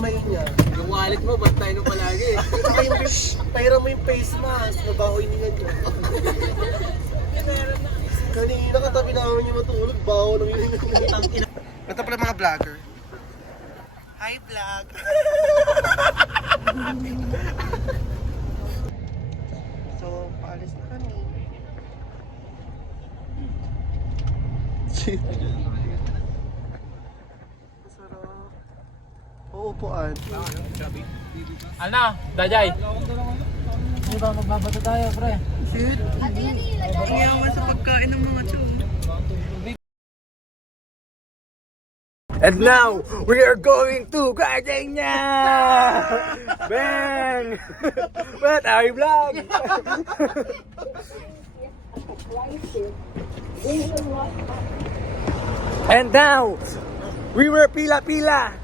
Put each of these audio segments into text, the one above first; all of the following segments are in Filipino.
kamay niya. Yung wallet mo, bantay nung palagi. Saka yung pahira mo yung face mask, mabaho yung hiningan niya. Kanina katabi namin yung matulog, baho ng hiningan niya. Ito pala mga vlogger. Hi vlog! So, paalis na kami. Masarap. Uupuan. Ano? Dajay? Di ba magbabato tayo, pre? Iyawan sa pagkain ng mga tiyo. And now, we are going to Gardenia! Bang! What are you vlog? And now, we were pila-pila.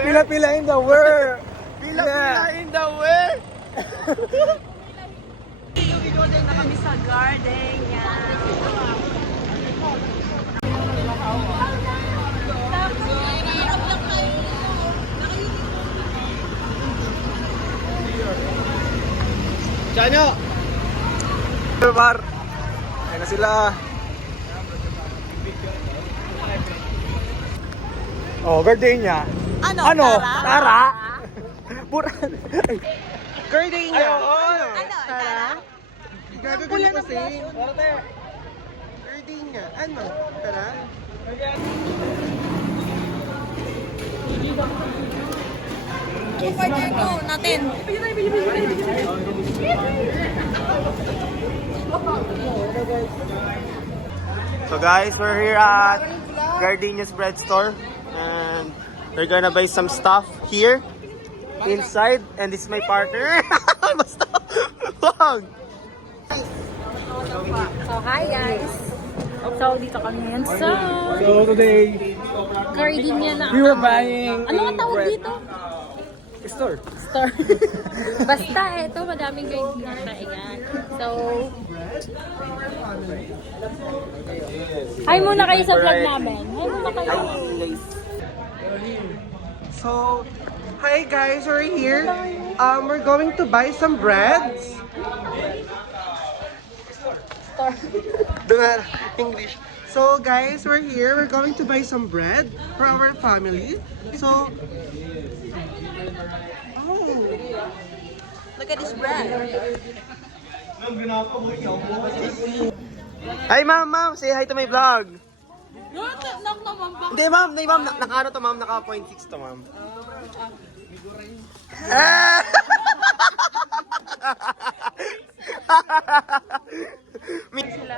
Pila-pila in the world. Pila-pila in the world. Pinodel na kami sa Gardenia. Chanyo! Bar. Ayun na sila. Oh, Gardenia. Ano? Tara? Pura. Gardenia! Ano? Tara? Gagawin ko kasi. Gardenia. Ano? Tara? Partner ko natin. So guys, we're here at Gardenia's Bread Store and we're gonna buy some stuff here inside and this is my partner. Basta. Wag. So, hi guys. So, dito kami ngayon sa So today Gardenia na. we were buying Ano ang tawag bread. dito? Store. Store. Basta, ito, madaming Gardenia siya. Ayan. So, hi muna kayo sa vlog namin. Hi muna kayo. So, hi guys, we're here. We're going to buy some breads. Store. Dunga, English. So guys, we're here. We're going to buy some bread for our family. So, oh, Look at this bread. Hi ma'am, say hi to my vlog. Knock naman ba? Hindi ma'am, naka-ano to ma'am, naka 0.6 to ma'am.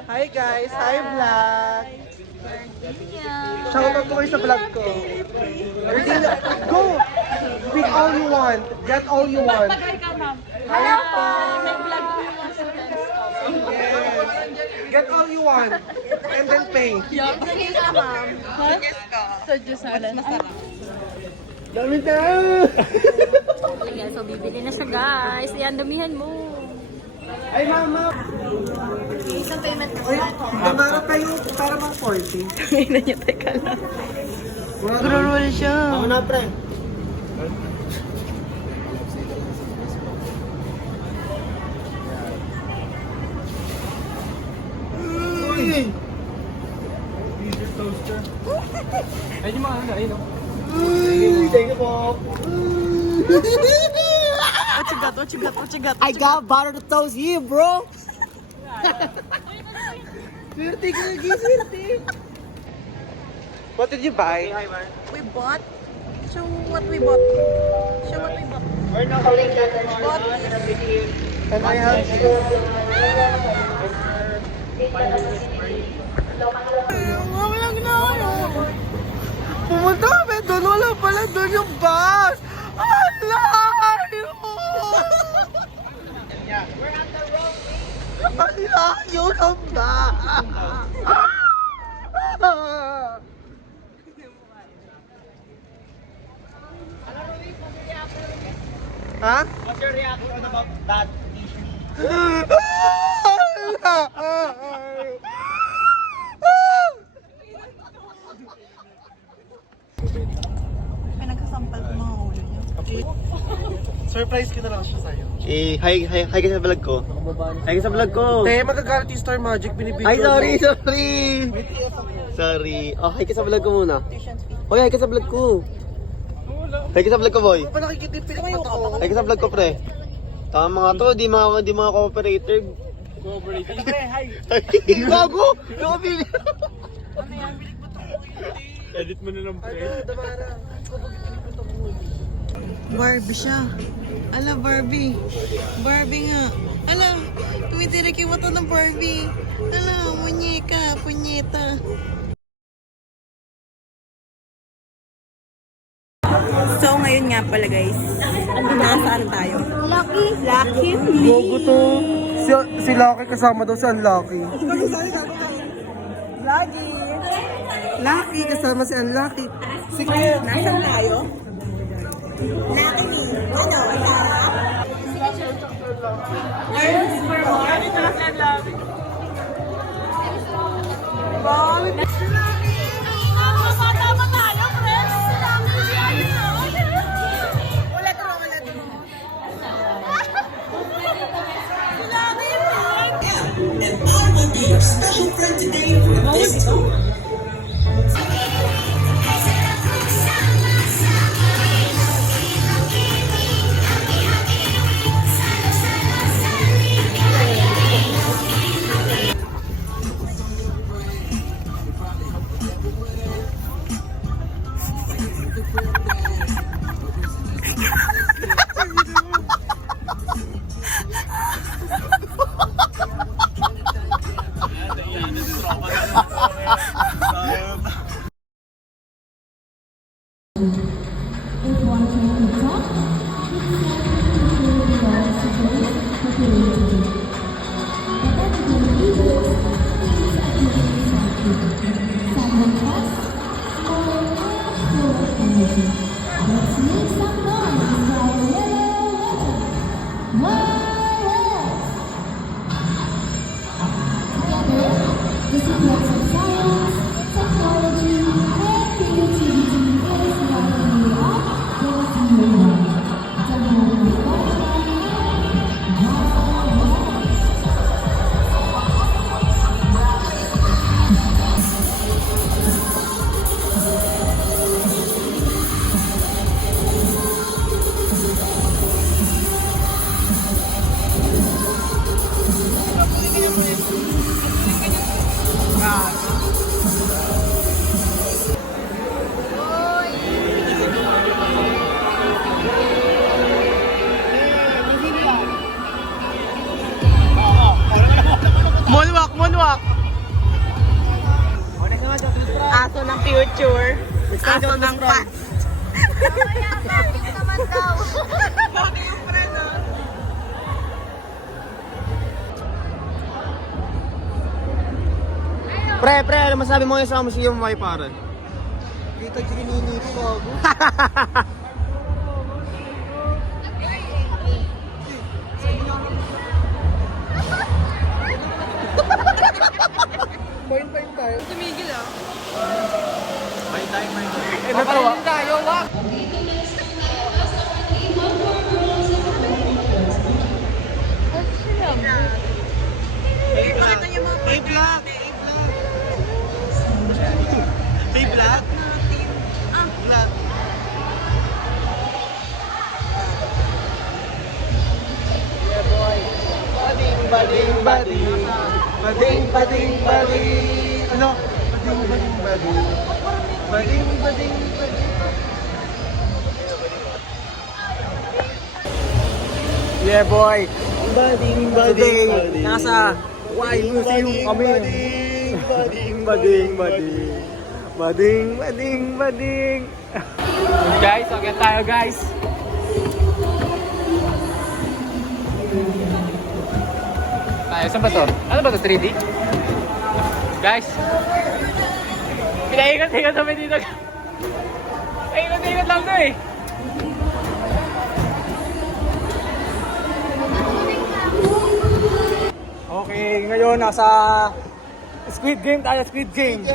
hi guys, hi vlog. Shout out ko kayo sa vlog ko. Go! Pick all you want. Get all you want. Hello po! May vlog po yung mga students ko. Get all you want. And then pay. Suggest ka, ma'am. Suggest ka. Suggest salad. Masarap. Dami na! Ayan, so bibili na siya guys. Ayan, damihan mo. Ay mama! Isang payment ko. Uy, mamara tayo para mang 40. Tingnan niyo, teka lang. Nag-roll siya. Ako na pre. Uy! Ay, di mga ayun o. Uy! Thank you po. What you got? I got butter to toast here, bro. Swerte ka lagi, swerte. What did you buy? We bought. Show what we bought. We're not calling that. Bought. And I have this. Walang na ano. Pumunta kami doon, wala pala doon yung bus. Ala! We're at the wrong place. Ala! Yun ang bus. Ha? What's your reaction about that issue? Surprise ko na lang siya sa'yo. Hi ka sa vlog ko. Hi ka sa vlog ko. Te, magagalit yung Star Magic, binibigyan. Ay, sorry. Sorry. Oh, hi ka sa vlog ko muna. Hoy, hi ka sa vlog ko. Hi ka sa vlog ko, boy. Ano pa nakikita yung pinakmata ko? Hi ka sa vlog ko, pre. Tama nga to, di mga cooperator. Pre, hi. Bago! Nakabili. Edit mo na lang, pre. Damara. Barbie siya. Ala, Barbie. Barbie nga. Ala, tumitirik yung mata ng Barbie. Ala, munyeka, punyeta. So, ngayon nga pala guys. Nasaan tayo? Lucky. Lucky? Gogo to. Si Lucky kasama daw si Unlucky. Lucky. Lucky kasama si Unlucky. Nasaan tayo? Lucky. Moonwalk! Aso ng future. Aso ng past. Naman daw. Pre, ano masabi mo yung sa museum may para? Kita ginini ko bago. Point tayo. Tumigil ah. Papalin tayo, wak! Pakita niyo mga Hey, Black! Hey, Black! Black! Yeah, boy! Bading, bading, bading! Bading, bading, bading! Ano? Bading, bading, bading! Bading, bading, bading! Yeah, boy! Bading, Today, nasa Why Museum kami. Bading. Guys, okay tayo, guys. Tayo, saan ba to? Ano ba to, 3D? Guys, pinaikot-ikot kami dito. Ikot-ikot lang to eh. Okay, ngayon nasa Squid Game tayo, Squid Game.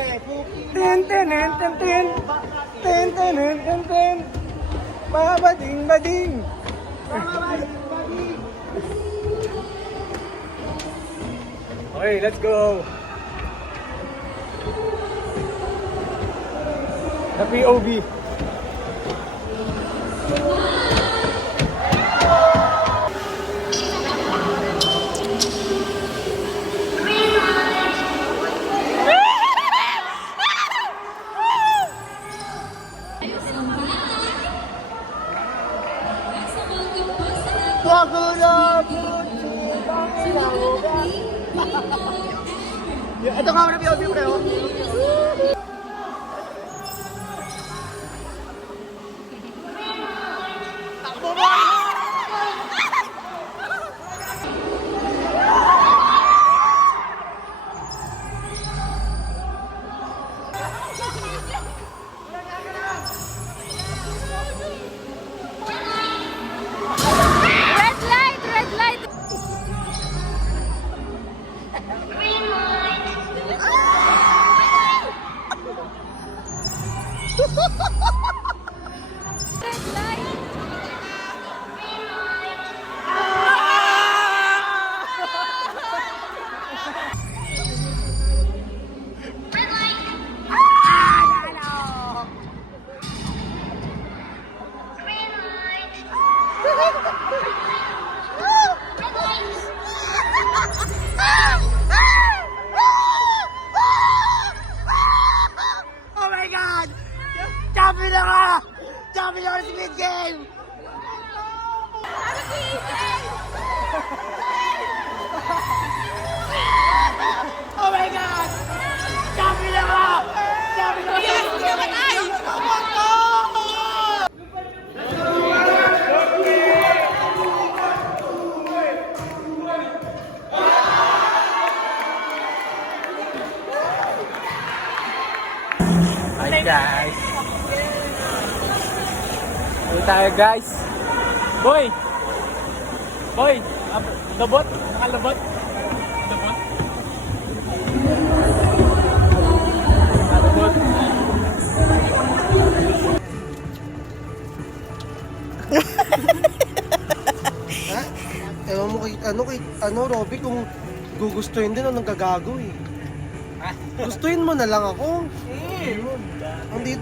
Ten. Bading. Okay, let's go. The POV. Ito nga na POV pre. Red light! Red light! Red light! Oh my God! Champion na ka! Champion ako sa Squid Game! Oh my God! Champion na ka! Champion na ka! Hi guys. Ano tayo guys? Boy! Boy! Labot? Nakalabot? Labot? Nakalabot? Ewan mo kay Robby, kung gugustuhin din o nang gagago eh. Gustuhin mo na lang ako. Andito